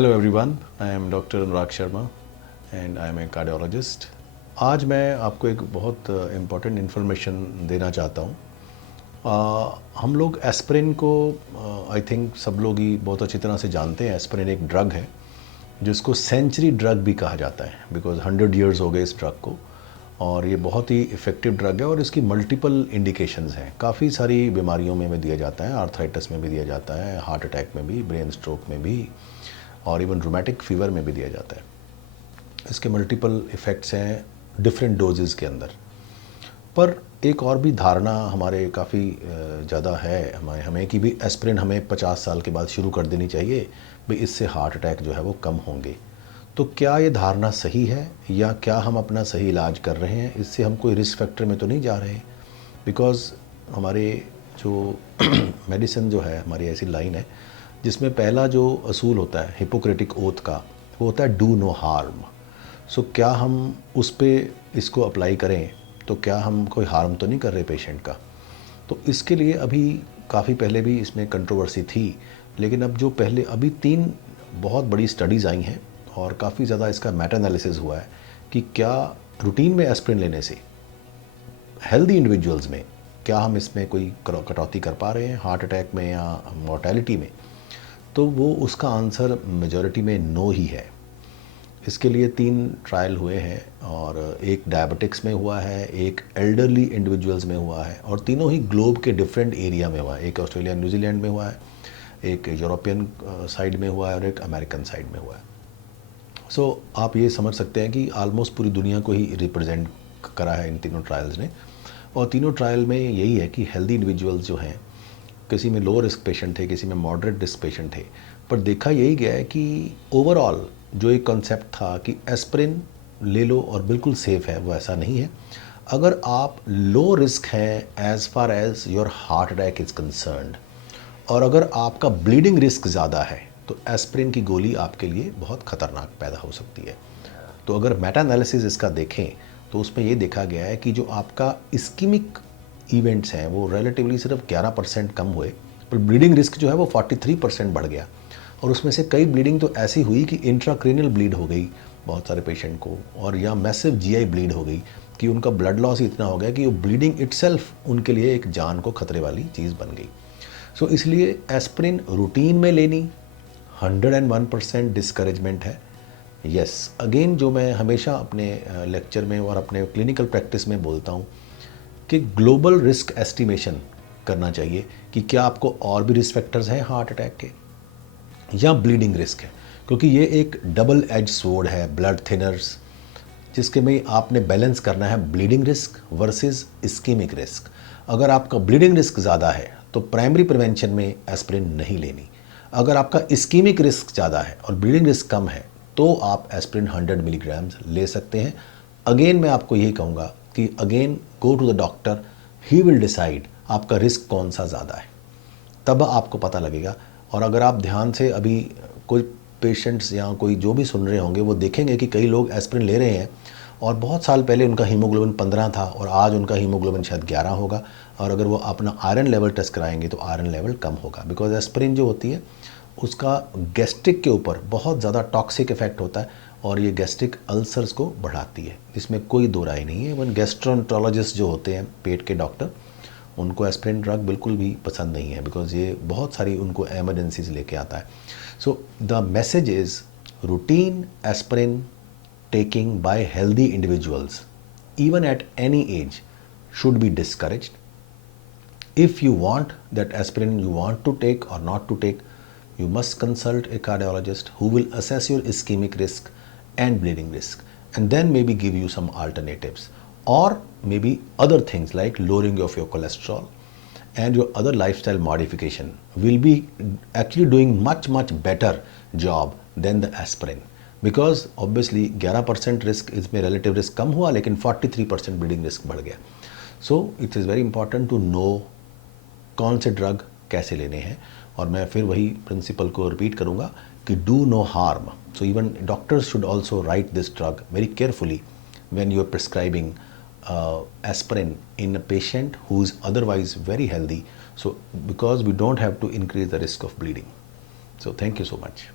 Hello everyone, I am doctor Anurag Sharma and I am a cardiologist. आज मैं आपको एक बहुत इम्पॉर्टेंट इन्फॉर्मेशन देना चाहता हूँ। हम लोग एस्पिरिन को आई थिंक सब लोग ही बहुत अच्छी तरह से जानते हैं। एस्पिरिन एक ड्रग है जिसको सेंचुरी ड्रग भी कहा जाता है बिकॉज 100 ईयर्स हो गए इस ड्रग को, और ये बहुत ही इफ़ेक्टिव ड्रग है और इसकी मल्टीपल इंडिकेशंस हैं। काफ़ी सारी बीमारियों में दिया जाता है, आर्थराइटिस में भी दिया जाता है, हार्ट अटैक में भी, ब्रेन स्ट्रोक में भी, और इवन रूमेटिक फीवर में भी दिया जाता है। इसके मल्टीपल इफ़ेक्ट्स हैं डिफरेंट डोजेज़ के अंदर। पर एक और भी धारणा हमारे काफ़ी ज़्यादा है हमें कि भी एस्पिरिन हमें 50 साल के बाद शुरू कर देनी चाहिए, भाई इससे हार्ट अटैक जो है वो कम होंगे। तो क्या ये धारणा सही है या क्या हम अपना सही इलाज कर रहे हैं? इससे हम कोई रिस्क फैक्टर में तो नहीं जा रहे? बिकॉज़ हमारे जो मेडिसिन जो है, हमारी ऐसी लाइन है जिसमें पहला जो असूल होता है हिपोक्रेटिक ओथ का, वो होता है डू नो हार्म। सो क्या हम उस पे इसको अप्लाई करें तो क्या हम कोई हार्म तो नहीं कर रहे पेशेंट का? तो इसके लिए अभी काफ़ी पहले भी इसमें कंट्रोवर्सी थी, लेकिन अब जो पहले अभी 3 बहुत बड़ी स्टडीज़ आई हैं और काफ़ी ज़्यादा इसका मेटा एनालिसिस हुआ है कि क्या रूटीन में एस्पिरिन लेने से हेल्दी इंडिविजुअल्स में क्या हम इसमें कोई कटौती कर पा रहे हैं हार्ट अटैक में या मॉर्टेलिटी में। तो वो उसका आंसर मेजॉरिटी में नो ही है। इसके लिए 3 ट्रायल हुए हैं और एक डायबिटिक्स में हुआ है, एक एल्डरली इंडिविजुअल्स में हुआ है, और तीनों ही ग्लोब के डिफरेंट एरिया में हुआ है। एक ऑस्ट्रेलिया न्यूजीलैंड में हुआ है, एक यूरोपियन साइड में हुआ है और एक अमेरिकन साइड में हुआ है। सो आप ये समझ सकते हैं कि आलमोस्ट पूरी दुनिया को ही रिप्रेजेंट करा है इन तीनों ट्रायल्स ने। और तीनों ट्रायल में यही है कि हेल्दी इंडिविजुअल्स जो हैं, किसी में लो रिस्क पेशेंट थे, किसी में मॉडरेट रिस्क पेशेंट थे, पर देखा यही गया है कि ओवरऑल जो एक कॉन्सेप्ट था कि एस्पिरिन ले लो और बिल्कुल सेफ़ है, वो ऐसा नहीं है। अगर आप लो रिस्क हैं as far as your heart attack is concerned, और अगर आपका ब्लीडिंग रिस्क ज़्यादा है तो एस्पिरिन की गोली आपके लिए बहुत ख़तरनाक पैदा हो सकती है। तो अगर मेटा एनालिसिस इसका देखें तो उसमें ये देखा गया है कि जो आपका इस्कीमिक इवेंट्स हैं वो रिलेटिवली सिर्फ 11% कम हुए, पर ब्लीडिंग रिस्क जो है वो 43% बढ़ गया। और उसमें से कई ब्लीडिंग तो ऐसी हुई कि इंट्राक्रेनियल ब्लीड हो गई बहुत सारे पेशेंट को, और या मैसिव जीआई ब्लीड हो गई कि उनका ब्लड लॉस इतना हो गया कि वो ब्लीडिंग इटसेल्फ उनके लिए एक जान को खतरे वाली चीज़ बन गई। सो इसलिए एस्पिरिन रूटीन में लेनी 101% डिस्करेजमेंट है। यस, अगेन जो मैं हमेशा अपने लेक्चर में और अपने क्लिनिकल प्रैक्टिस में बोलता हूँ कि ग्लोबल रिस्क एस्टिमेशन करना चाहिए कि क्या आपको और भी रिस्क फैक्टर्स हैं हार्ट अटैक के या ब्लीडिंग रिस्क है, क्योंकि ये एक डबल एज स्वॉर्ड है, ब्लड थिनर्स, जिसके में आपने बैलेंस करना है bleeding risk versus ischaemic risk. अगर आपका ब्लीडिंग रिस्क ज़्यादा है तो प्राइमरी प्रिवेंशन में एस्पिरिन नहीं लेनी। अगर आपका इस्कीमिक रिस्क ज़्यादा है और ब्लीडिंग रिस्क कम है तो आप एस्पिरिन 100 मिलीग्राम्स ले सकते हैं। अगेन मैं आपको यही कहूँगा कि again go to the doctor, he will decide आपका रिस्क कौन सा ज़्यादा है, तब आपको पता लगेगा। और अगर आप ध्यान से अभी कोई पेशेंट्स या कोई जो भी सुन रहे होंगे वो देखेंगे कि कई लोग एस्पिरिन ले रहे हैं और बहुत साल पहले उनका हीमोग्लोबिन 15 था और आज उनका हीमोग्लोबिन शायद 11 होगा, और अगर वो अपना आयरन लेवल टेस्ट कराएंगे तो आयरन लेवल कम होगा। बिकॉज एस्पिरिन जो होती है उसका गैस्ट्रिक के ऊपर बहुत ज़्यादा टॉक्सिक इफेक्ट होता है और ये गैस्ट्रिक अल्सर्स को बढ़ाती है, इसमें कोई दो राय नहीं है। इवन गैस्ट्रोएंटरोलॉजिस्ट जो होते हैं, पेट के डॉक्टर, उनको एस्पिरिन ड्रग बिल्कुल भी पसंद नहीं है बिकॉज ये बहुत सारी उनको एमरजेंसीज लेके आता है। So the message is routine aspirin taking by healthy individuals even at any age should be discouraged. If you want that aspirin you want to take or not to take, you must consult a cardiologist who will assess your ischemic risk and bleeding risk and then maybe give you some alternatives, or maybe other things like lowering of your cholesterol and your other lifestyle modification will be actually doing much better job than the aspirin. Because obviously 11% risk, इसमें relative risk कम हुआ लेकिन 43% bleeding risk बढ़ गया। So it is very important to know कौन से drug कैसे लेने हैं, और मैं फिर वही प्रिंसिपल को रिपीट करूँगा कि do no harm. So even doctors should also write this drug very carefully when you are prescribing aspirin in a patient who is otherwise very healthy, so because we don't have to increase the risk of bleeding. So thank you so much.